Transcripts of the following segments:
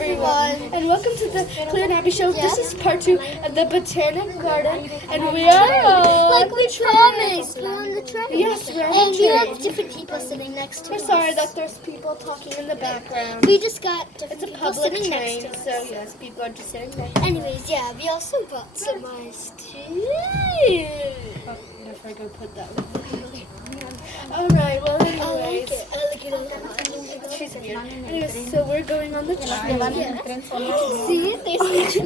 everyone, and welcome to the Cleo and Abby Show. This is part 2 of the Botanic Garden, and we are like we promised. We're on the train. Yes, we're on and the we train. have different people sitting next to We're us. sorry that there's people talking in the background. We just got different It's a people public sitting train, next to us. so yes, people are just sitting there. Anyways, yeah, we also bought some ice tea. Oh, if I go put that one. Alright, well anyways. I like it. She's weird. Anyways, so we're going on the train. Yeah. See, there's the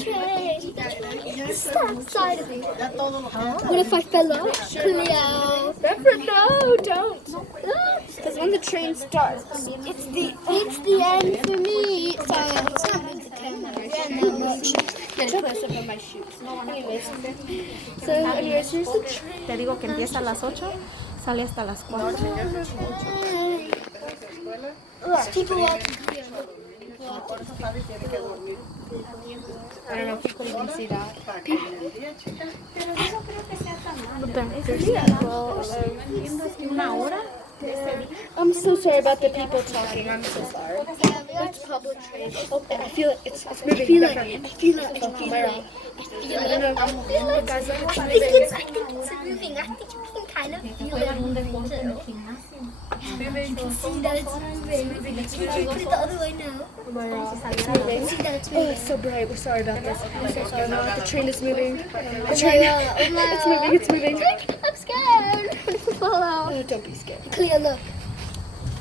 train. Stop side of me. What if I fell off? Cleo. Remember, no, don't. Because when the train starts, it's the end for me. Sorry, it's not meant to camera. Get a close up of my shoes. Anyways, here's the train. Te digo que empieza a las 8, sale hasta las 4. People walking. I don't know if you could even see that. Una hora. I'm so sorry about the people talking. I'm so sorry. It's public train. Oh, I feel it. It's moving. I feel it. I feel it. Guys, look, it's I moving. think it's moving. I think you can kind of feel it too. You can see that it's moving. Can you put it the other way now? It's moving. See that it's Oh, moving. it's so bright. We're sorry about this. I'm so sorry about it. The train is moving. The Oh train. my God. Oh my It's moving. It's moving. I'm scared. Fall out. Oh, don't be scared. Cleo, look.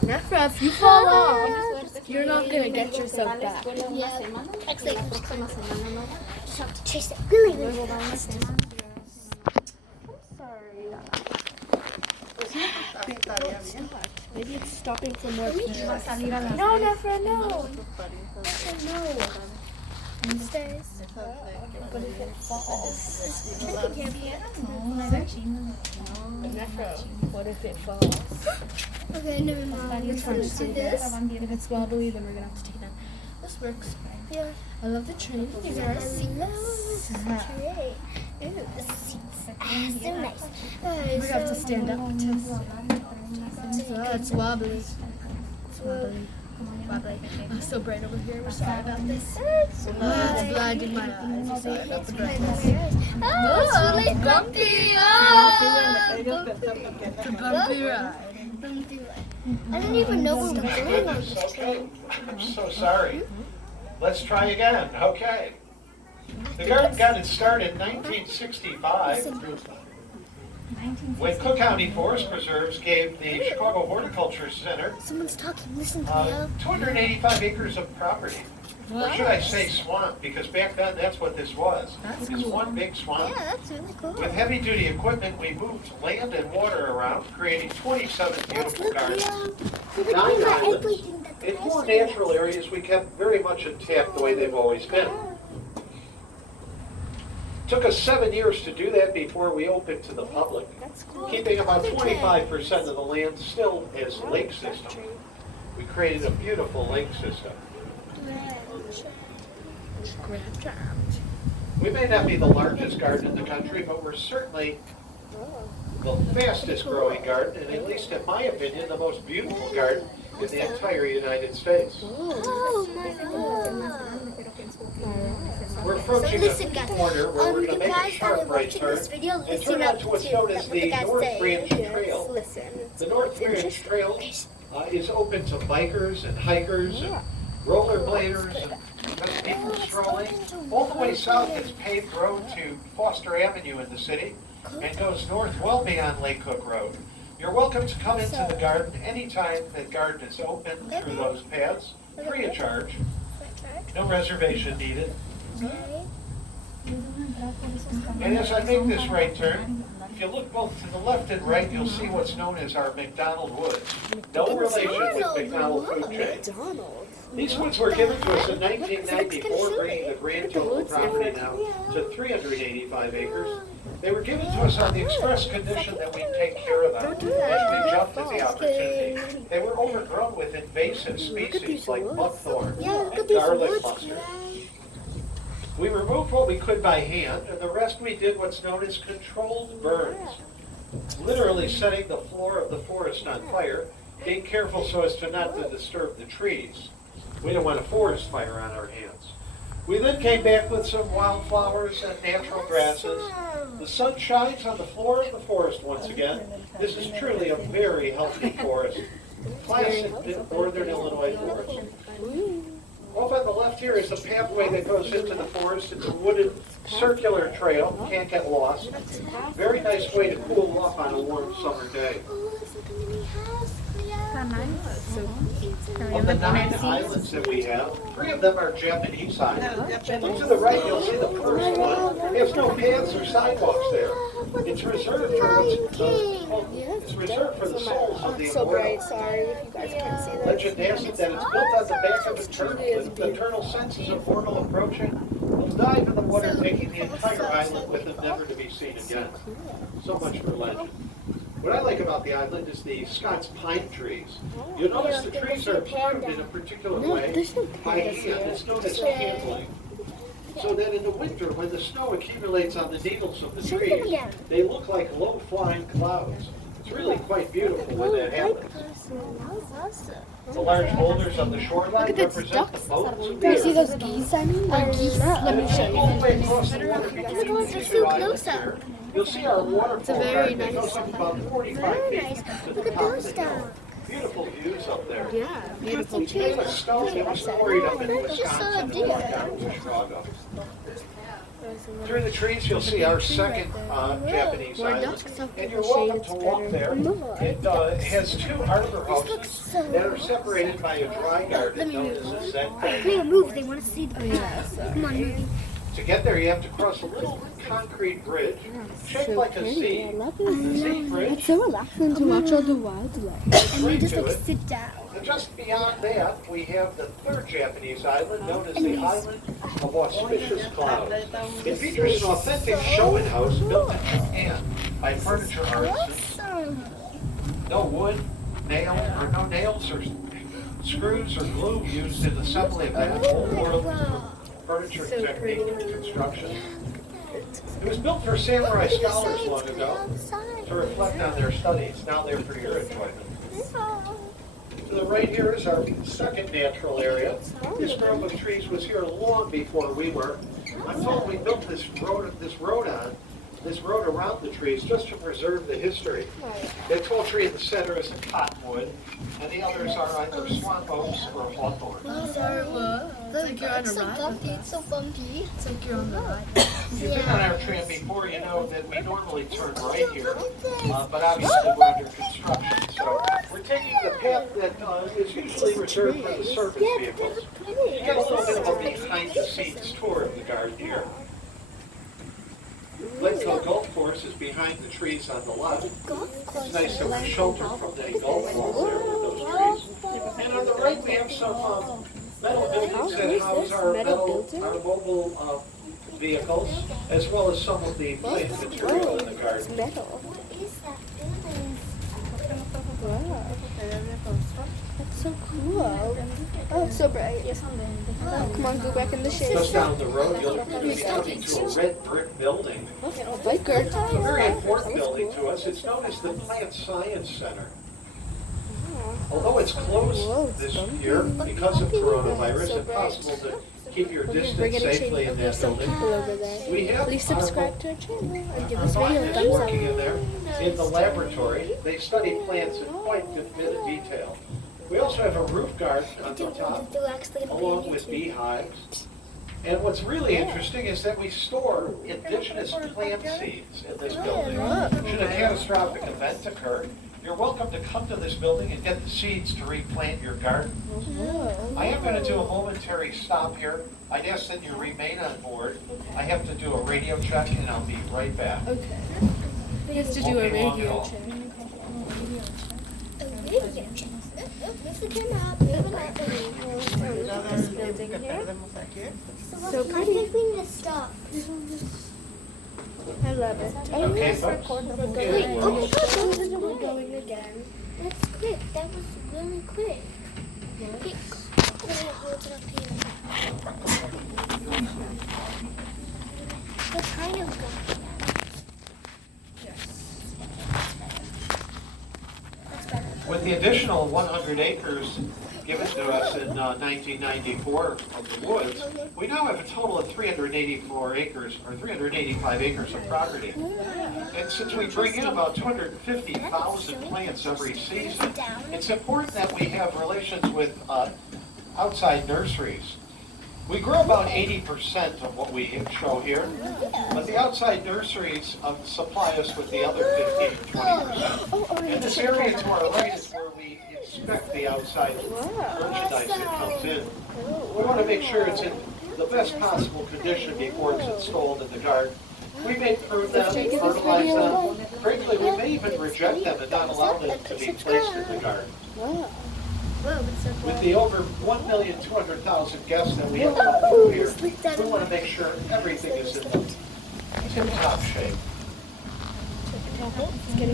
Nefara, if you fall off, you're not gonna get yourself back. Yeah. Actually, just have to chase it really fast. Sorry. Maybe it's stopping for more people. No, Nefara, no. No. Stairs. But if it falls? Nefara, what if it falls? Okay, never mind. Let's finish do this. If it's wobbly, then we're gonna have to take it down. This works. Yeah. I love the train. These are seats. Great. Ooh, the seats. So nice. We're gonna have to stand up it's wobbly. It's wobbly. Wobbly. Oh, so bright over here. We're sorry about this. It's blinding my eyes. We're sorry about the brightness. Oh, it's really bumpy. It's a bumpy ride. I don't even know where we're going on this train. I'm so sorry. Let's try again. Okay. The garden got its start in 1965 when Cook County Forest Preserves gave the Chicago Horticulture Center Someone's talking. Listen, Cleo. 285 acres of property. Or should I say swamp, because back then that's what this was. It was one big swamp. Yeah, that's really cool. With heavy-duty equipment, we moved land and water around, creating 27 beautiful gardens. Cleo. Nine islands. Everything that the In guy more said. natural areas, we kept very much intact the way they've always been. Took us 7 years to do that before we opened to the public, keeping about 25% of the land still as lake system. We created a beautiful lake system. We may not be the largest garden in the country, but we're certainly the fastest growing garden, and at least in my opinion, the most beautiful garden in the entire United States. Oh my God. We're approaching listen, a guys. corner where we're The going to make a guys that are sharp right watching turn this video, and listen turn up onto what's to known as what the the guys North say. Branch Trail. Listen. The North Branch Trail is open to bikers and hikers and rollerbladers and just people strolling. All the way south, it's paved road to Foster Avenue in the city and goes north well beyond Lake Cook Road. You're welcome to come into the garden anytime the garden is open through those paths, free of charge, no reservation needed. And as I make this right turn, if you look both to the left and right, you'll see what's known as our McDonald Woods. No relation with McDonald Food Chain. These woods were given to us in 1994, bringing the grand total property now to 385 acres. They were given to us on the express condition that we take care of them as we jumped at the opportunity. They were overgrown with invasive species like buckthorn and garlic mustard. We removed what we could by hand, and the rest we did what's known as controlled burns. Literally setting the floor of the forest on fire, being careful so as to not to disturb the trees. We didn't want a forest fire on our hands. We then came back with some wildflowers and natural grasses. The sun shines on the floor of the forest once again. This is truly a very healthy forest. Classic northern Illinois forest. Off on the left here is the pathway that goes into the forest. It's a wooded circular trail. Can't get lost. Very nice way to cool off on a warm summer day. Of the 9 islands that we have, 3 of them are Japanese islands. Look to the right, you'll see the first one. There's no paths or sidewalks there. It's reserved for the souls of the immortal. Sorry if you guys can't see that. Legend has it that it's built on the back of a turtle. With the eternal senses of mortal approaching, will dive in the water, taking the entire island with them, never to be seen again. So much for legend. What I like about the island is the Scots pine trees. You'll notice the trees are carved in a particular way by hand. It's known as handling. So that in the winter, when the snow accumulates on the needles of the trees, they look like low-flying clouds. It's really quite beautiful when that happens. The large boulders on the shoreline represent the boats of the You see those geese I mean? Geese. Let me show all the you. way across the water between these two islands here, you'll see our waterfall garden that goes up about 45 feet to the top of the hill. Beautiful views up there. Yeah, beautiful. It's made of stone that was quarried up in Wisconsin and walked down to Chicago. Through the trees, you'll see our second Japanese island, and you're welcome to walk there. It has 2 arbor houses that are separated by a dry garden known as a Zen garden. Cleo, move. They want to see the Come on, move. To get there, you have to cross a little concrete bridge shaped like a Z. The Z bridge. It's so relaxing to watch all the wildlife. And we just to like it. sit down. And just beyond that, we have the 3rd Japanese island, known as the Island of Auspicious Clouds. It features an authentic Shoin house built in Japan by furniture artisans. No wood, no nails or screws or glue used in the assembly of that whole world furniture technique and construction. It was built for samurai scholars long ago to reflect on their studies. Now they're for your enjoyment. To the right here is our second natural area. This grove of trees was here long before we were. I'm told we built this road around the trees just to preserve the history. The tall tree in the center is a cottonwood, and the others are either swamp oaks or hawthorn. It's so bumpy. It's so bumpy. If you've been on our tram before, you know that we normally turn right here, but obviously we're under construction, so we're taking the path that is usually reserved for the service vehicles. You get a little bit of a behind-the-scenes tour of the garden here. Cleo Golf Course is behind the trees on the left. It's nice that we're sheltered from the golf balls there with those trees. And on the right we have some metal buildings that house our mobile vehicles, as well as some of the plant material in the garden. That's so cool. Oh, it's so bright. Come on, go back in the shade. Just down the road, you'll be coming to a red brick building. Biker. It's a very important building to us. It's known as the Plant Science Center. Although it's closed this year because of coronavirus, it's possible to keep your distance safely in that building. We have Please subscribe to our channel and give this our video a scientists thumbs working in up. there in the laboratory. They study plants in quite a bit of detail. We also have a roof garden on the top, along with beehives. And what's really interesting is that we store indigenous plant seeds in this building. Should a catastrophic event occur, you're welcome to come to this building and get the seeds to replant your garden. I am going to do a momentary stop here. I'd ask that you remain on board. I have to do a radio check and I'll be right back. Okay. He has to do a radio check. Move the camera up. Move it up. This building here. So I pretty. think we need to stop. I love it. Okay, folks. Wait, oh my gosh, We're going again. that's quick. That was really quick. Okay, I'm gonna hold it up here. What kind of gun? That's better. With the additional 100 acres given to us in 1994 of the woods, we now have a total of 384 acres, or 385 acres of property. And since we bring in about 250,000 plants every season, it's important that we have relations with outside nurseries. We grow about 80% of what we show here, but the outside nurseries supply us with the other 15 to 20%. And this area to our right is where we inspect the outside merchandise that comes in. We want to make sure it's in the best possible condition before it's installed in the garden. We may prune them, fertilize them. Frankly, we may even reject them and not allow them to be placed in the garden. With the over 1,200,000 guests that we have come through here, we want to make sure everything is in tip-top shape.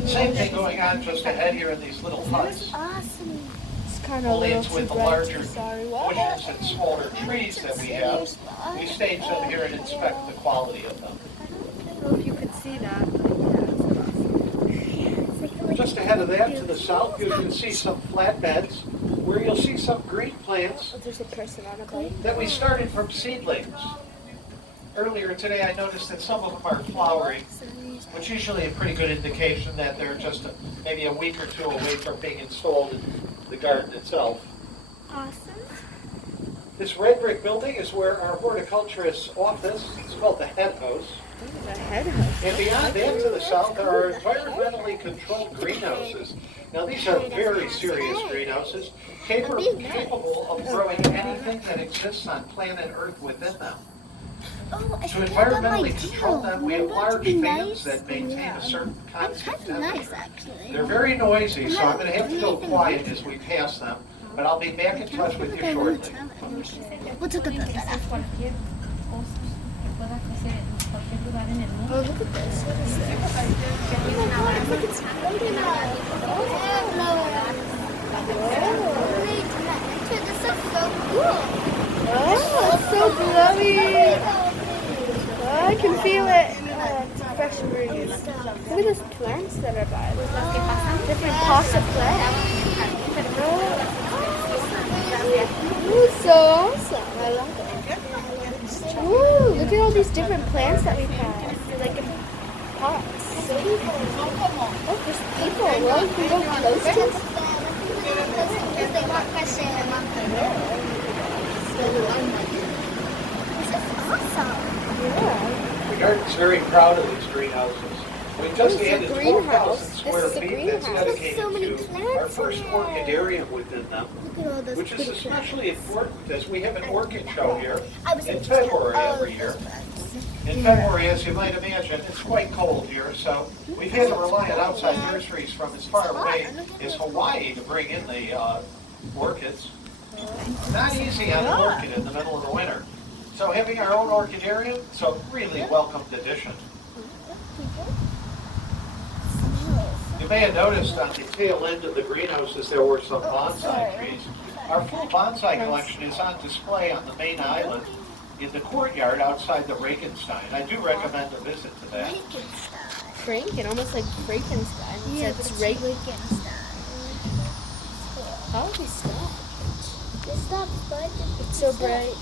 Same thing going on just ahead here in these little huts. Only it's with the larger bushes and smaller trees that we have. We stage them here and inspect the quality of them. I don't know if you could see that. Just ahead of that, to the south, you can see some flatbeds where you'll see some green plants that we started from seedlings. Earlier today, I noticed that some of them are flowering, which is usually a pretty good indication that they're just maybe a week or two away from being installed in the garden itself. Awesome. This red brick building is where our horticulturist's office, it's called the head house. The head house. And beyond that, to the south, are our environmentally controlled greenhouses. Now, these are very serious greenhouses, capable of growing anything that exists on planet Earth within them. To environmentally control them, we have large fans that maintain a certain constant temperature. They're very noisy, so I'm going to have to go quiet as we pass them, but I'll be back in touch with you shortly. We'll talk about that after. Oh, look at this. What is this? Oh my god, it's like it's floating out. This is so cool. Oh, it's so glowy. Oh, I can feel it. Oh, it's a fresh breeze. Look at those plants that are by. Different pots of plants. Oh, it's so awesome. I love it. Ooh, look at all these different plants that we've had. They're like in pots. Oh, there's people. Well, you can go close to them. They want fresh air. This is awesome. Yeah. The garden's very proud of these greenhouses. We just added 12,000 square feet that's dedicated to our first orchidarium within them, which is especially important as we have an orchid show here in February every year. In February, as you might imagine, it's quite cold here, so we've had to rely on outside nurseries from as far away as Hawaii to bring in the orchids. Not easy on an orchid in the middle of the winter. So having our own orchidarium, it's a really welcomed addition. You may have noticed on the tail end of the greenhouses there were some bonsai trees. Our full bonsai collection is on display on the main island in the courtyard outside the Regenstein. I do recommend a visit to that. Franken, almost like Frankenstein. Yeah, It's it's Frankenstein. How did we stop? We stopped, but It's so bright.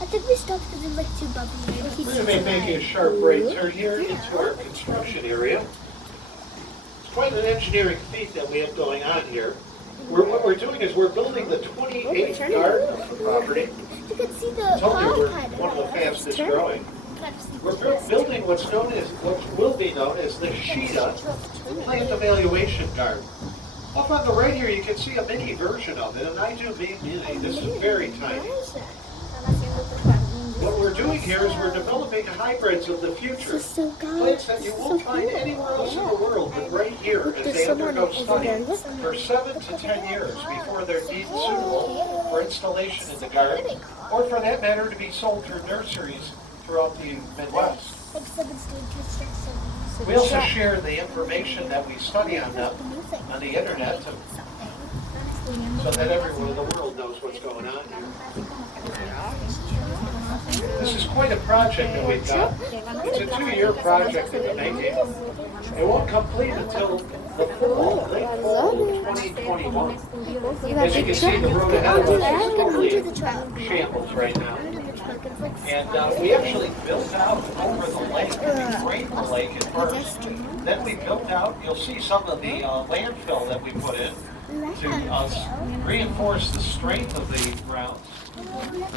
I think we stopped because it was like too bubbly. We're going to be making a sharp right turn here into our construction area. It's quite an engineering feat that we have going on here. What we're doing is we're building the 28th garden of the property. You can see the I told you we're pod one of the fastest growing. kind of We're building what will be known as the Sheeta Plant Evaluation Garden. Up on the right here, you can see a mini version of it, and I do mean mini. This is very tiny. What we're doing here is we're developing hybrids of the future. Plants that you won't find anywhere else in the world but right here as they undergo study for 7 to 10 years before they're deemed suitable for installation in the garden, or for that matter to be sold through nurseries throughout the Midwest. We also share the information that we study on them on the internet so that everyone in the world knows what's going on here. This is quite a project that we've got. It's a 2-year project in the making. It won't complete until the fall, late I fall love of it. 2021. Look at that As you big can see, the truck. road ahead of us is Under totally the truck. shambles right now. Under the truck. It's like And we actually built out over the lake, we drained the lake at first. Then we built out, you'll see some of the landfill that we put in to reinforce the strength of the grounds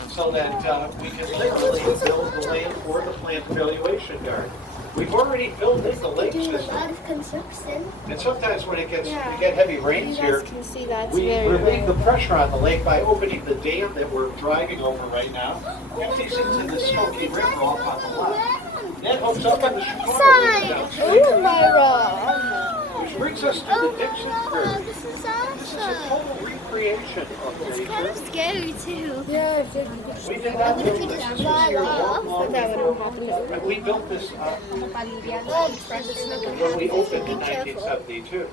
so that we can literally build the land for the plant evaluation yard. We've already built in the lake doing a system. lot of construction. And sometimes when we get Yeah. heavy You rains guys here, can see that's we very relieve the rare. pressure on the lake by opening the dam that we're driving over right now. Empties into the Skokie River off on the left. That hooks up on the Chicago River downstream. Ooh, Myra. Which brings us to the Dixon Prairie. This is This is a awesome. total recreation of It's kind of nature. scary too. Yeah, if it could just We did not What if build we this. just This was fly here off? long that before. wouldn't happen. And we built this when we opened in 1972.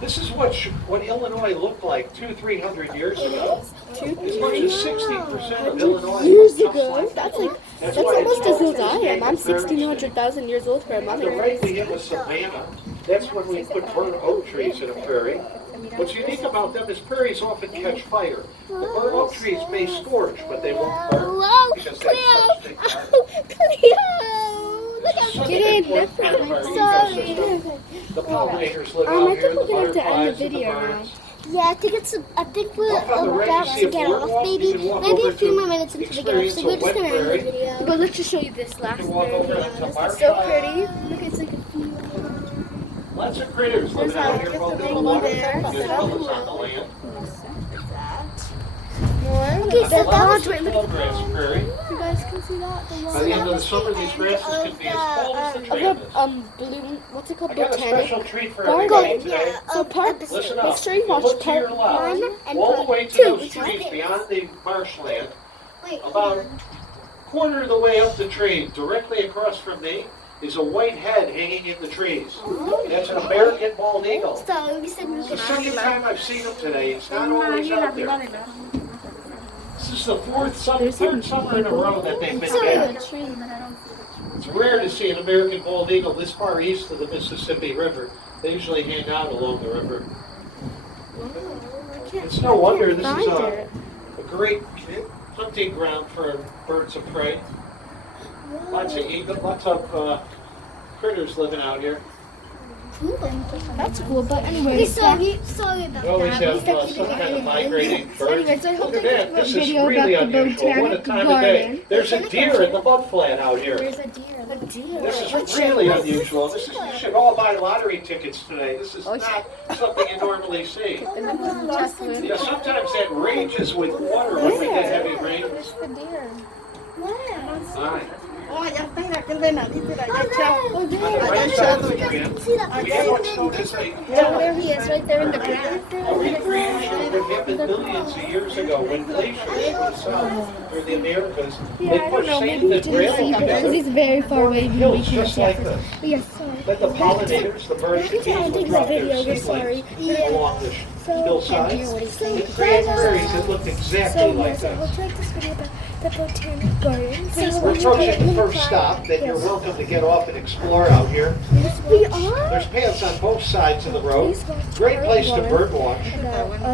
This is what Illinois looked like 200-300 years ago. As much as 60% of Illinois Years was just ago? like That's that. like, That's that's why it's almost as called old as I am. I'm Prairie State. 1,600,000 years old for a On the mother. right we hit with savanna. That's when we put burnt oak trees in a prairie. What's unique about them is prairies often catch fire. The burnt oak trees may scorch, but they won't burn Hello, because they have such thick bark. Cleo! Look at Such Get an in, important part of our sorry. ecosystem. The pollinators live I out think here, the we're gonna have to end butterflies, the and the video now. birds. Yeah, I think we're Up on the right, about you see to a get boardwalk. off, You maybe. can walk Maybe a over few to more minutes into the game, experience so a we're just wet gonna end the prairie. video. But let's just show you this You last can walk prairie. over to It's so Marshall. pretty. Look, it's like a few. Lots of critters living out here, both in the water and as well as on the land. More. Okay, On so the that left was is a tallgrass prairie. You guys can see that. The By the end of the summer, these grasses can be as tall as the tram is. bloom. What's it called? I got a Botanic. special treat for Garden. everybody today. So part. Listen Make up. sure you watch Look to your part left, 1 and all the part way to 2. those trees beyond the marshland, Wait, about a quarter of the way up the tree, directly across from me, is a white head hanging in the trees. That's an American bald eagle. so we said we It's the could second time I've seen him today. It's not always out there. This is the third summer in a row that they've been back. It's rare to see an American bald eagle this far east of the Mississippi River. They usually hang out along the river. It's no wonder this is a great hunting ground for birds of prey. Lots of critters living out here. That's cool, but anyway. We sorry about We always that. have some kind of migrating birds. Anyways, I hope Look at you that. liked This the is video really about the unusual. What a botanic time of day. garden. There's a deer in the mud flat out here. There's a deer. A deer. This is really unusual. You should all buy lottery tickets today. This is not something you normally see. Yeah, sometimes that ranges with water when we get heavy rains. Alright. Oh, ya está, mira, aquel venadito, mira, ya chao. On the right side of the tram, we have what's known as There he is, right there in the ground. a recreation that happened millions of years ago when glaciers were south through the Americas. They pushed sand and gravel together. He's very far away. Hills just like this. Yes, sorry. Let the pollinators, the birds, and bees would drop their seedlings along the hillsides. It created prairies that looked exactly like We'll this. take this video about the botanic garden. We're approaching the first stop that you're welcome to get off and explore out here. We are. There's paths on both sides of the road. Great place to bird watch.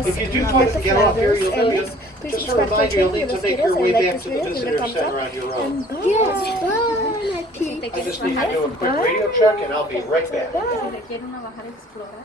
If you do want to get off here, you'll need to, just a reminder, you'll need to make your way back to the visitor center on your own. Yes, bye. I just need to do a quick radio check and I'll be right back. Si requiere una bajar a explorar.